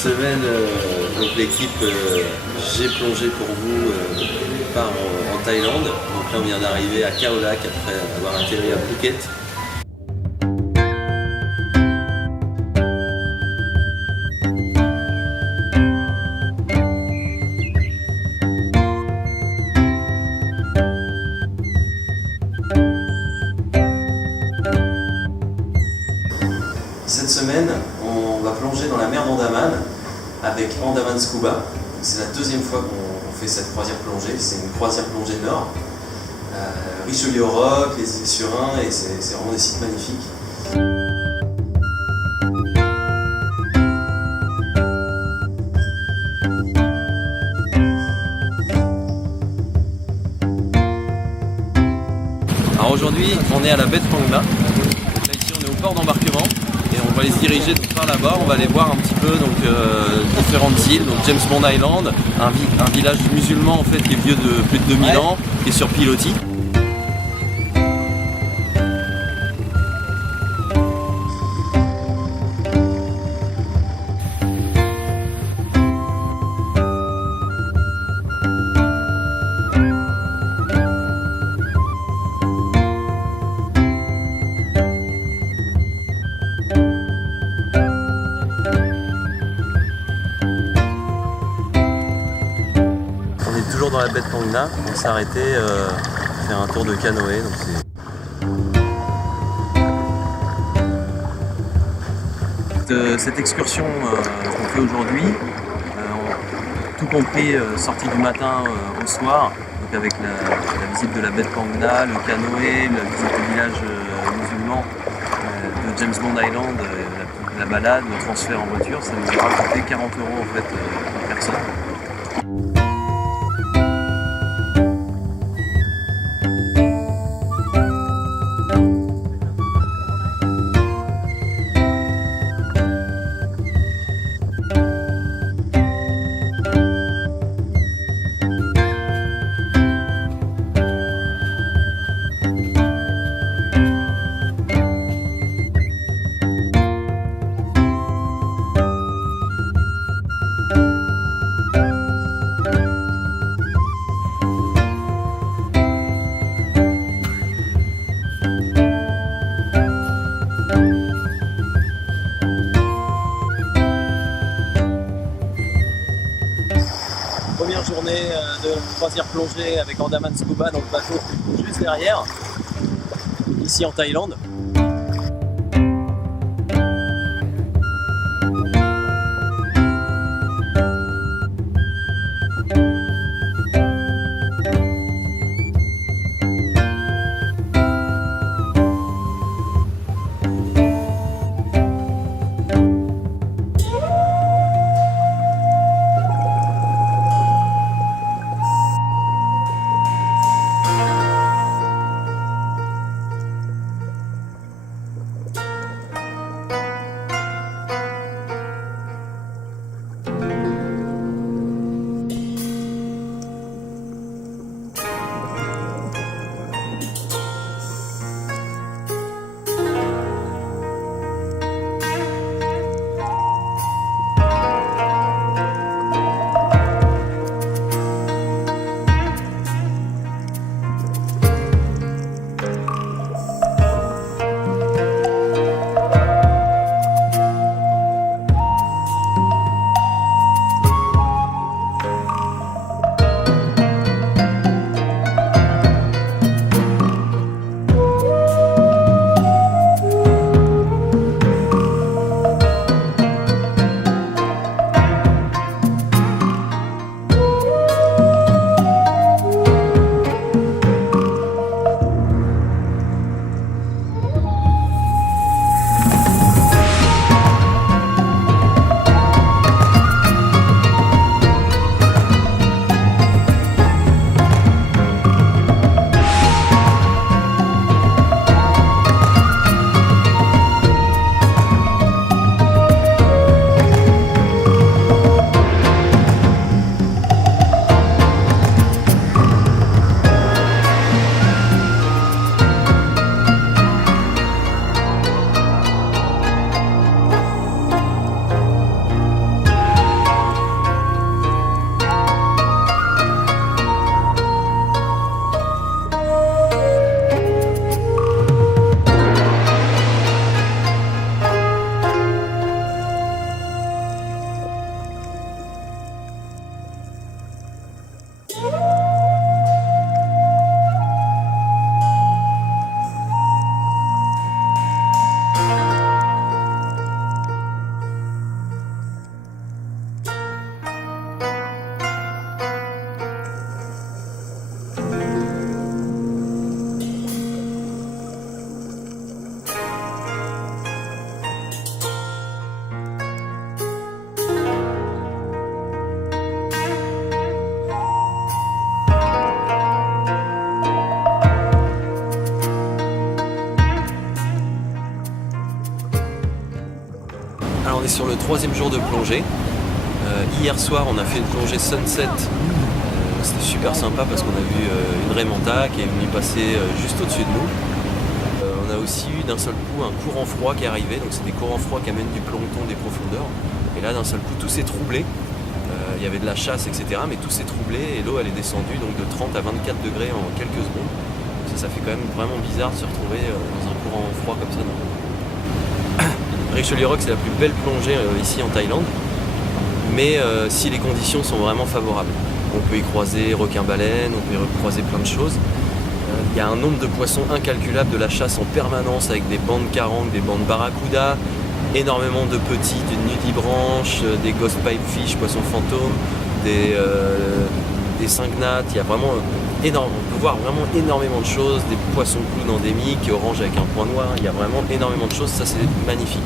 Cette semaine, donc l'équipe J'ai plongé pour vous part en Thaïlande. Donc là on vient d'arriver à Khao Lak après avoir atterri à Phuket. Cette semaine, on va plonger dans la mer d'Andaman avec Andaman Scuba. C'est la deuxième fois qu'on fait cette croisière plongée. C'est une croisière plongée nord. Richelieu Rock, les îles Surin, et c'est vraiment des sites magnifiques. Alors aujourd'hui, on est à la baie de Phang Nga. Là, ici, on est au port d'embarquement. Et on va aller se diriger par là-bas, on va aller voir un petit peu différentes îles, donc James Bond Island, un village musulman en fait qui est vieux de plus de 2000 ans, qui est sur pilotis. Toujours dans la baie de Phang Nga, on s'est arrêté faire un tour de canoë. Donc cette excursion qu'on fait aujourd'hui, tout compris sortie du matin au soir, donc avec la visite de la baie de Phang Nga, le canoë, la visite du village musulman de James Bond Island, la balade, le transfert en voiture, ça nous a rapporté 40 € en fait par personne. Première journée de croisière plongée avec Andaman Scuba, donc bateau juste derrière, ici en Thaïlande. troisième jour de plongée. Hier soir, on a fait une plongée sunset. C'était super sympa parce qu'on a vu une raie manta qui est venue passer juste au-dessus de nous. On a aussi eu d'un seul coup un courant froid qui est arrivé. Donc c'est des courants froids qui amènent du plancton des profondeurs. Et là, d'un seul coup, tout s'est troublé. Il y avait de la chasse, etc. Mais tout s'est troublé et l'eau elle est descendue donc de 30 à 24 degrés en quelques secondes. Ça fait quand même vraiment bizarre de se retrouver dans un courant froid comme ça. Richelieu Rock, c'est la plus belle plongée ici en Thaïlande, mais si les conditions sont vraiment favorables. On peut y croiser requins-baleines, on peut y croiser plein de choses. Il y a un nombre de poissons incalculable, de la chasse en permanence avec des bandes carangues, des bandes barracuda, énormément de petits, du nudibranche, des ghost pipefish, poissons fantômes, des cygnates. Il y a vraiment énorme, on peut voir vraiment énormément de choses, des poissons clowns endémiques, orange avec un point noir, il y a vraiment énormément de choses, ça c'est magnifique.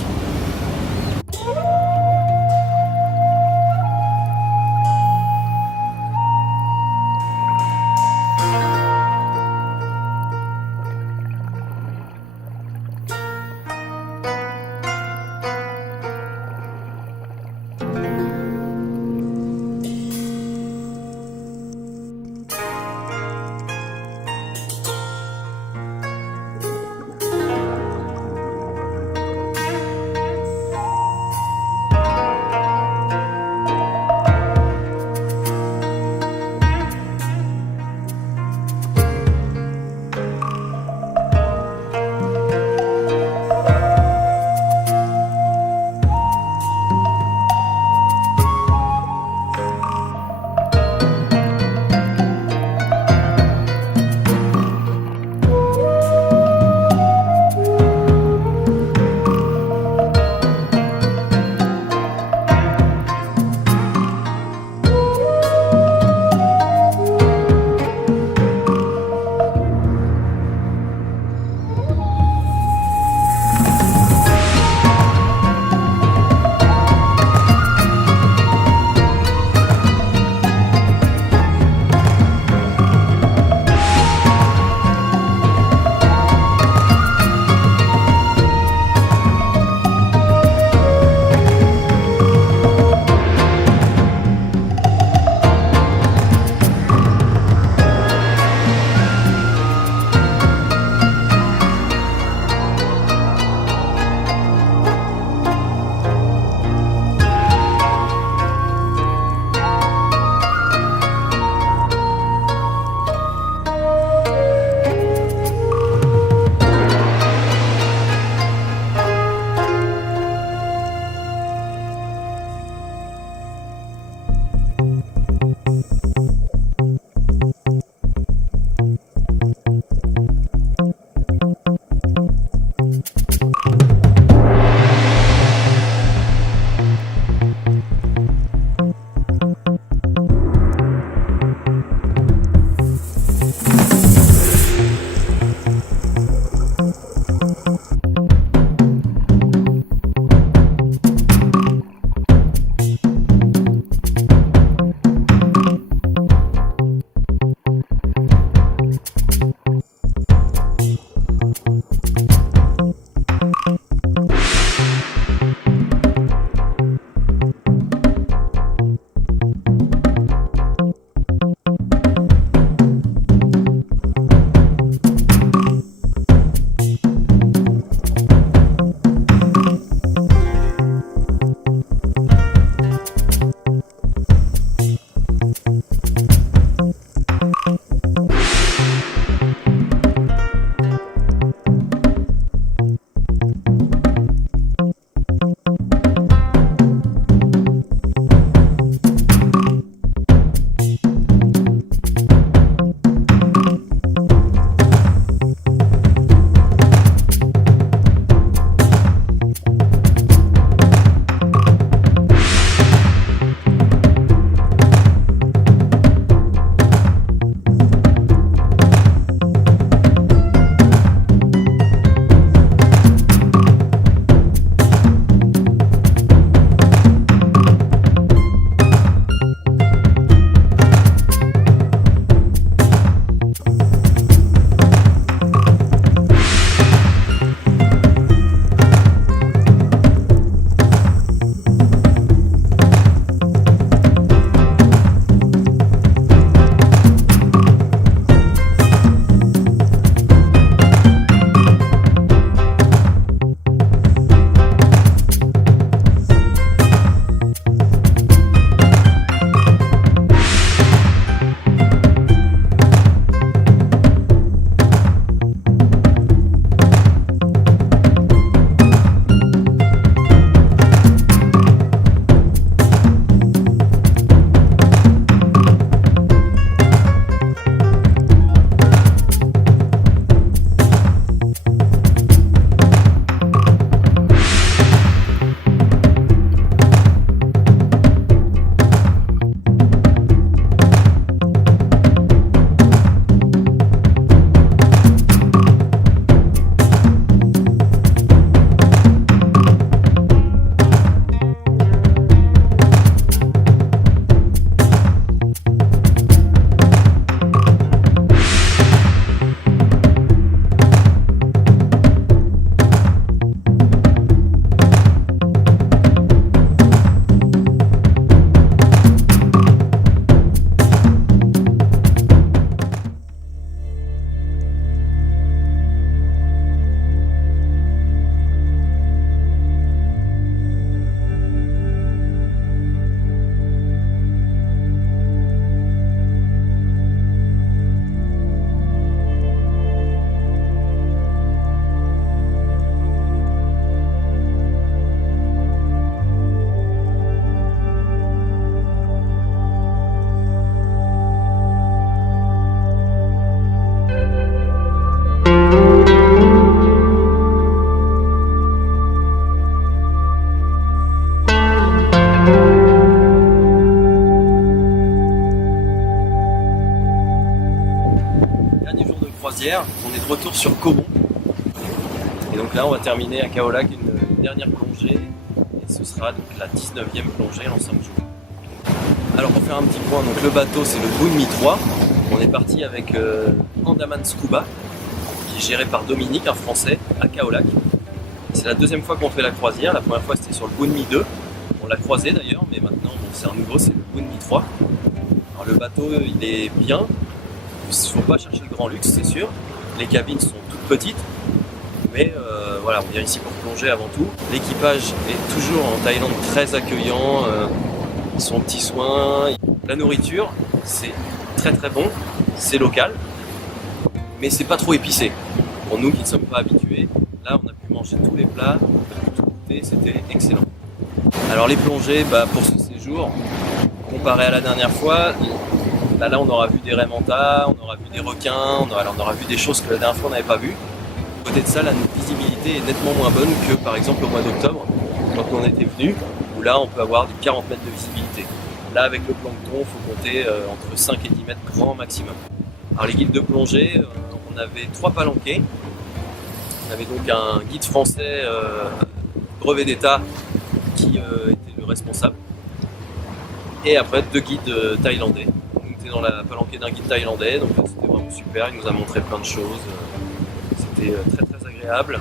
croisière, on est de retour sur Caumont. Et donc là, on va terminer à Kaolack une dernière plongée. Et ce sera donc la 19e plongée en 5 jours. Alors pour faire un petit point, donc le bateau c'est le Bunmi 3. On est parti avec Andaman Scuba, qui est géré par Dominique, un Français, à Kaolack. C'est la deuxième fois qu'on fait la croisière. La première fois c'était sur le Bunmi 2. On l'a croisé d'ailleurs, mais maintenant bon, c'est un nouveau, c'est le Bunmi 3. Alors le bateau il est bien. Il ne faut pas chercher le grand luxe, c'est sûr. Les cabines sont toutes petites. Mais voilà, on vient ici pour plonger avant tout. L'équipage est toujours en Thaïlande très accueillant. Ils sont aux petits soins. La nourriture, c'est très très bon. C'est local. Mais c'est pas trop épicé. Pour nous qui ne sommes pas habitués, là on a pu manger tous les plats, on a pu tout goûter, c'était excellent. Alors les plongées, pour ce séjour, comparé à la dernière fois, là on aura vu des raies mantas, on aura vu des requins, on aura vu des choses que la dernière fois on n'avait pas vues. À côté de ça, la visibilité est nettement moins bonne que par exemple au mois d'octobre, quand on était venu, où là on peut avoir du 40 mètres de visibilité. Là avec le plancton, il faut compter entre 5 et 10 mètres grand maximum. Alors les guides de plongée, on avait 3 palanquets. On avait donc un guide français brevet d'état qui était le responsable. Et après 2 guides thaïlandais. On était dans la palanquée d'un guide thaïlandais, donc c'était vraiment super, il nous a montré plein de choses. C'était très très agréable.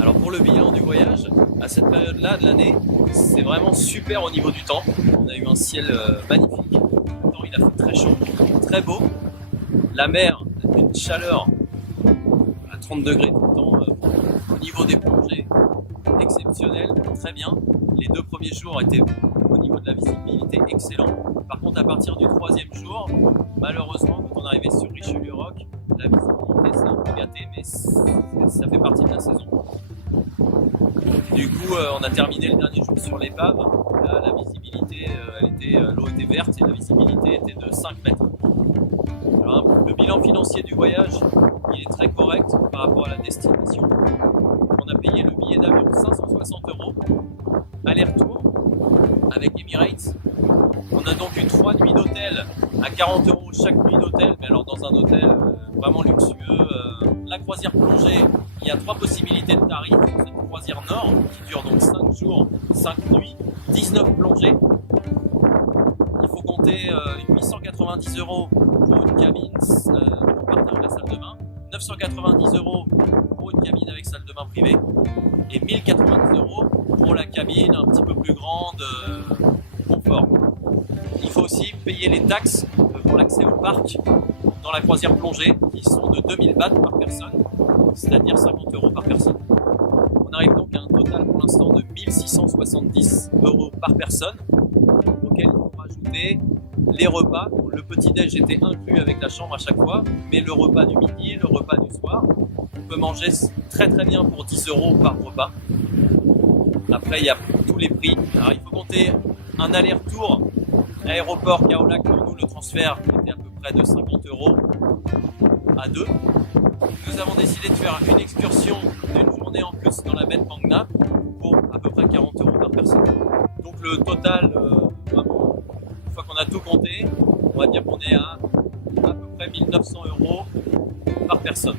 Alors pour le bilan du voyage, à cette période-là de l'année, c'est vraiment super au niveau du temps. On a eu un ciel magnifique, le temps il a fait très chaud, très beau. La mer, une chaleur à 30 degrés tout le temps. Au niveau des plongées, exceptionnel, très bien. Les 2 premiers jours étaient au niveau de la visibilité excellent. Par contre à partir du 3e jour, malheureusement quand on arrivait sur Richelieu Rock, la visibilité s'est un peu gâtée, mais ça fait partie de la saison. Du coup, on a terminé le dernier jour sur l'épave. Là, la visibilité, l'eau était verte et la visibilité était de 5 mètres. Alors, le bilan financier du voyage, il est très correct par rapport à la destination. On a payé le billet d'avion 560 €, aller-retour avec Emirates. On a donc eu 3 nuits d'hôtel à 40 € chaque nuit d'hôtel, mais alors dans un hôtel vraiment luxueux. La croisière plongée, il y a 3 possibilités de tarifs. Cette croisière Nord qui dure donc 5 jours, 5 nuits, 19 plongées. Il faut compter 890 € pour une cabine pour partager la salle de bain, 990 € pour une cabine avec salle de bain privée et 1090 € pour la cabine un petit peu plus grande, confort. Il faut aussi payer les taxes pour l'accès au parc dans la croisière plongée qui sont de 2000 bahts par personne, c'est-à-dire 50 € par personne. On arrive donc à un total pour l'instant de 1670 € par personne, auquel il faut rajouter les repas. Le petit-déj était inclus avec la chambre à chaque fois, mais le repas du midi, le repas du soir, on peut manger très très bien pour 10 € par repas. Après, il y a tous les prix. Alors, il faut compter un aller-retour aéroport Kaolack. Pour nous, le transfert était à peu près de 50 € à 2. Nous avons décidé de faire une excursion d'une journée en plus dans la baie de Phang Nga pour à peu près 40 € par personne. Donc le total, vraiment, une fois qu'on a tout compté, on va dire qu'on est à peu près 1900 € par personne.